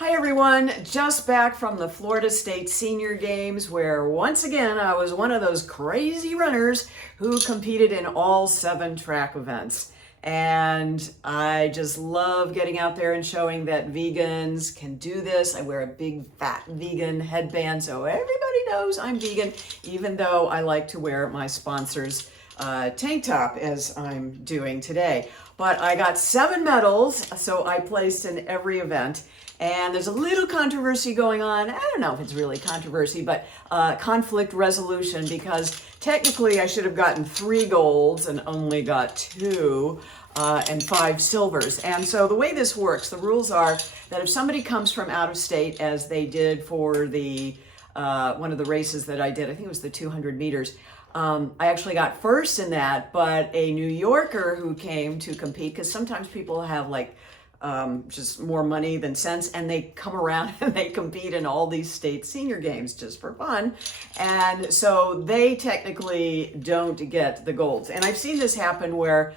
Hi everyone, just back from the Florida State Senior Games where once again I was one of those crazy runners who competed in all 7 track events. And I just love getting out there and showing that vegans can do this. I wear a big fat vegan headband so everybody knows I'm vegan, even though I like to wear my sponsor's tank top as I'm doing today. But I got 7 medals, so I placed in every event. And there's a little controversy going on. I don't know if it's really controversy, but conflict resolution, because technically I should have gotten 3 golds and only got 2 and 5 silvers. And so the way this works, the rules are that if somebody comes from out of state, as they did for the one of the races that I did, I think it was the 200 meters, I actually got first in that, but a New Yorker who came to compete, because sometimes people have like just more money than sense, and they come around and they compete in all these state senior games just for fun, and so they technically don't get the golds. And I've seen this happen where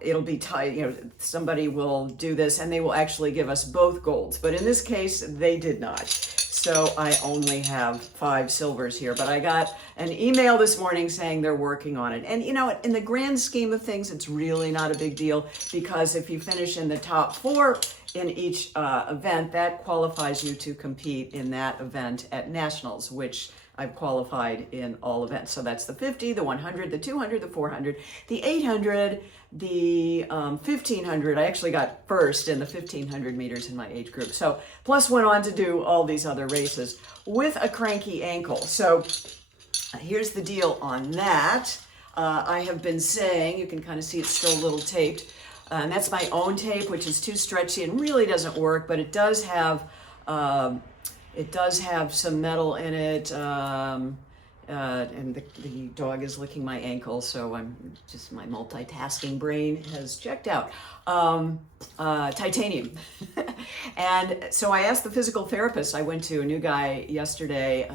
it'll be tight, somebody will do this and they will actually give us both golds, but in this case they did not. So I only have 5 silvers here, but I got an email this morning saying they're working on it. And in the grand scheme of things, it's really not a big deal, because if you finish in the top 4 in each event, that qualifies you to compete in that event at nationals, which I've qualified in all events. So that's the 50, the 100, the 200, the 400, the 800, the 1500. I actually got first in the 1500 meters in my age group. So plus went on to do all these other races with a cranky ankle. So here's the deal on that. I have been saying, you can kind of see it's still a little taped, and that's my own tape, which is too stretchy and really doesn't work, but it does have some metal in it, and the dog is licking my ankle, so my multitasking brain has checked out. Titanium. And so I asked the physical therapist. I went to a new guy yesterday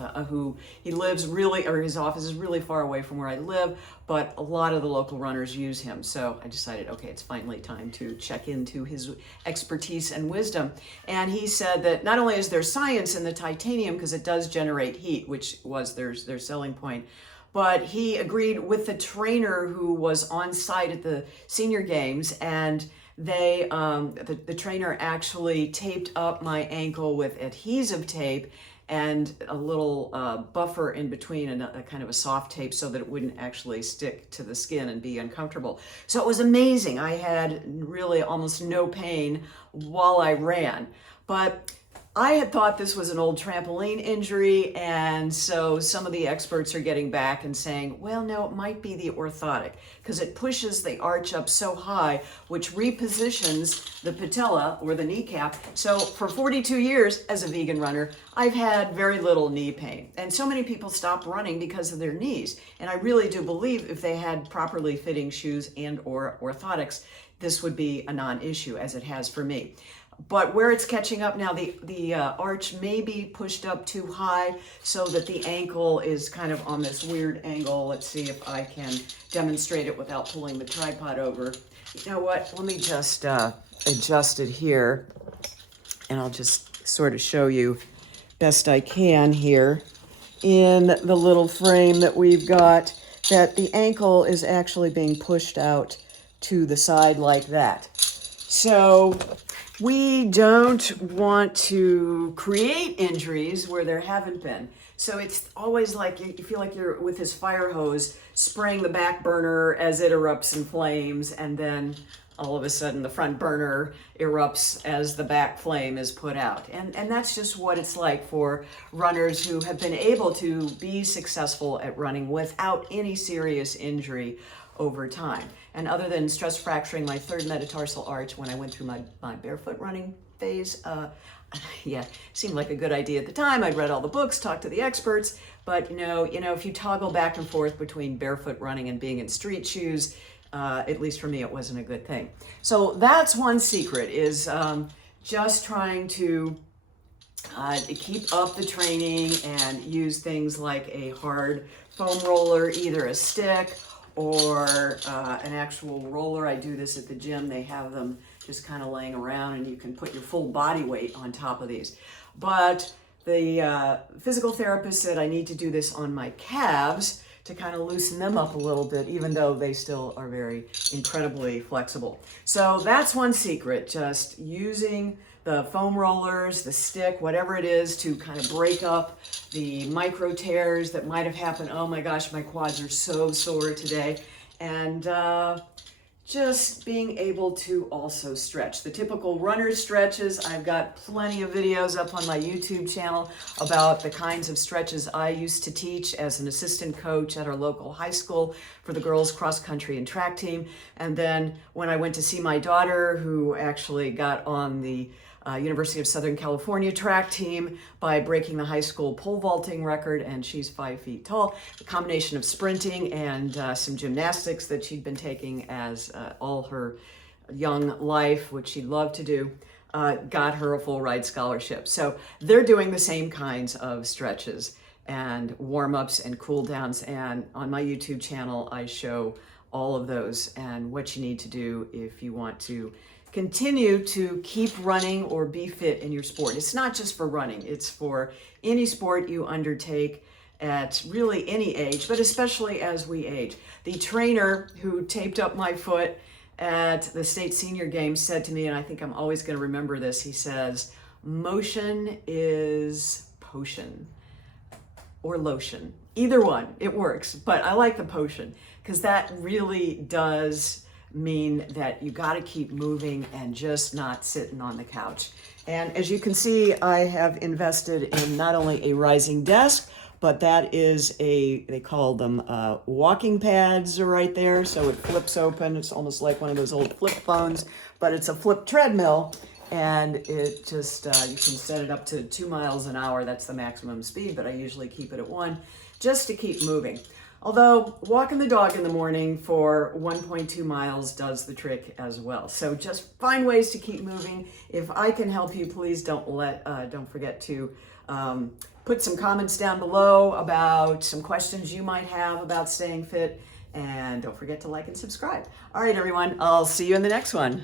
he lives his office is really far away from where I live, but a lot of the local runners use him. So I decided, okay, it's finally time to check into his expertise and wisdom. And he said that not only is there science in the titanium, because it does generate heat, which was their selling point, but he agreed with the trainer who was on site at the senior games, and the trainer actually taped up my ankle with adhesive tape and a little buffer in between, and a kind of a soft tape, so that it wouldn't actually stick to the skin and be uncomfortable. So it was amazing. I had really almost no pain while I ran, but I had thought this was an old trampoline injury, and so some of the experts are getting back and saying, well, no, it might be the orthotic, because it pushes the arch up so high, which repositions the patella, or the kneecap. So for 42 years as a vegan runner, I've had very little knee pain. And so many people stop running because of their knees. And I really do believe if they had properly fitting shoes and or orthotics, this would be a non-issue, as it has for me. But where it's catching up now, the arch may be pushed up too high, so that the ankle is kind of on this weird angle. Let's see if I can demonstrate it without pulling the tripod over. You know what? Let me just adjust it here, and I'll just sort of show you best I can here in the little frame that we've got, that the ankle is actually being pushed out to the side like that. So we don't want to create injuries where there haven't been. So it's always like you feel like you're with this fire hose spraying the back burner as it erupts in flames, and then all of a sudden the front burner erupts as the back flame is put out. And that's just what it's like for runners who have been able to be successful at running without any serious injury over time. And other than stress fracturing my 3rd metatarsal arch when I went through my barefoot running phase, seemed like a good idea at the time. I'd read all the books, talked to the experts, but if you toggle back and forth between barefoot running and being in street shoes, at least for me, it wasn't a good thing. So that's one secret, is just trying to keep up the training and use things like a hard foam roller, either a stick or an actual roller. I do this at the gym. They have them just kind of laying around, and you can put your full body weight on top of these. But the physical therapist said I need to do this on my calves to kind of loosen them up a little bit, even though they still are very incredibly flexible. So that's one secret, just using the foam rollers, the stick, whatever it is, to kind of break up the micro tears that might have happened. Oh my gosh, my quads are so sore today. And just being able to also stretch. The typical runner stretches, I've got plenty of videos up on my YouTube channel about the kinds of stretches I used to teach as an assistant coach at our local high school for the girls cross country and track team. And then when I went to see my daughter, who actually got on the University of Southern California track team by breaking the high school pole vaulting record, and she's 5 feet tall. A combination of sprinting and some gymnastics that she'd been taking as all her young life, which she loved to do, got her a full ride scholarship. So they're doing the same kinds of stretches and warm-ups and cool downs, and on my YouTube channel I show all of those and what you need to do if you want to continue to keep running or be fit in your sport. It's not just for running, it's for any sport you undertake at really any age, but especially as we age. The trainer who taped up my foot at the state senior games said to me, and I think I'm always going to remember this, he says, motion is potion or lotion. Either one, it works, but I like the potion because that really does mean that you got to keep moving and just not sitting on the couch. And as you can see, I have invested in not only a rising desk, but that is they call them walking pads are right there. So it flips open. It's almost like one of those old flip phones, but it's a flip treadmill. And it just, you can set it up to 2 miles an hour. That's the maximum speed, but I usually keep it at 1 just to keep moving. Although walking the dog in the morning for 1.2 miles does the trick as well. So just find ways to keep moving. If I can help you, please don't forget to put some comments down below about some questions you might have about staying fit. And don't forget to like and subscribe. All right, everyone, I'll see you in the next one.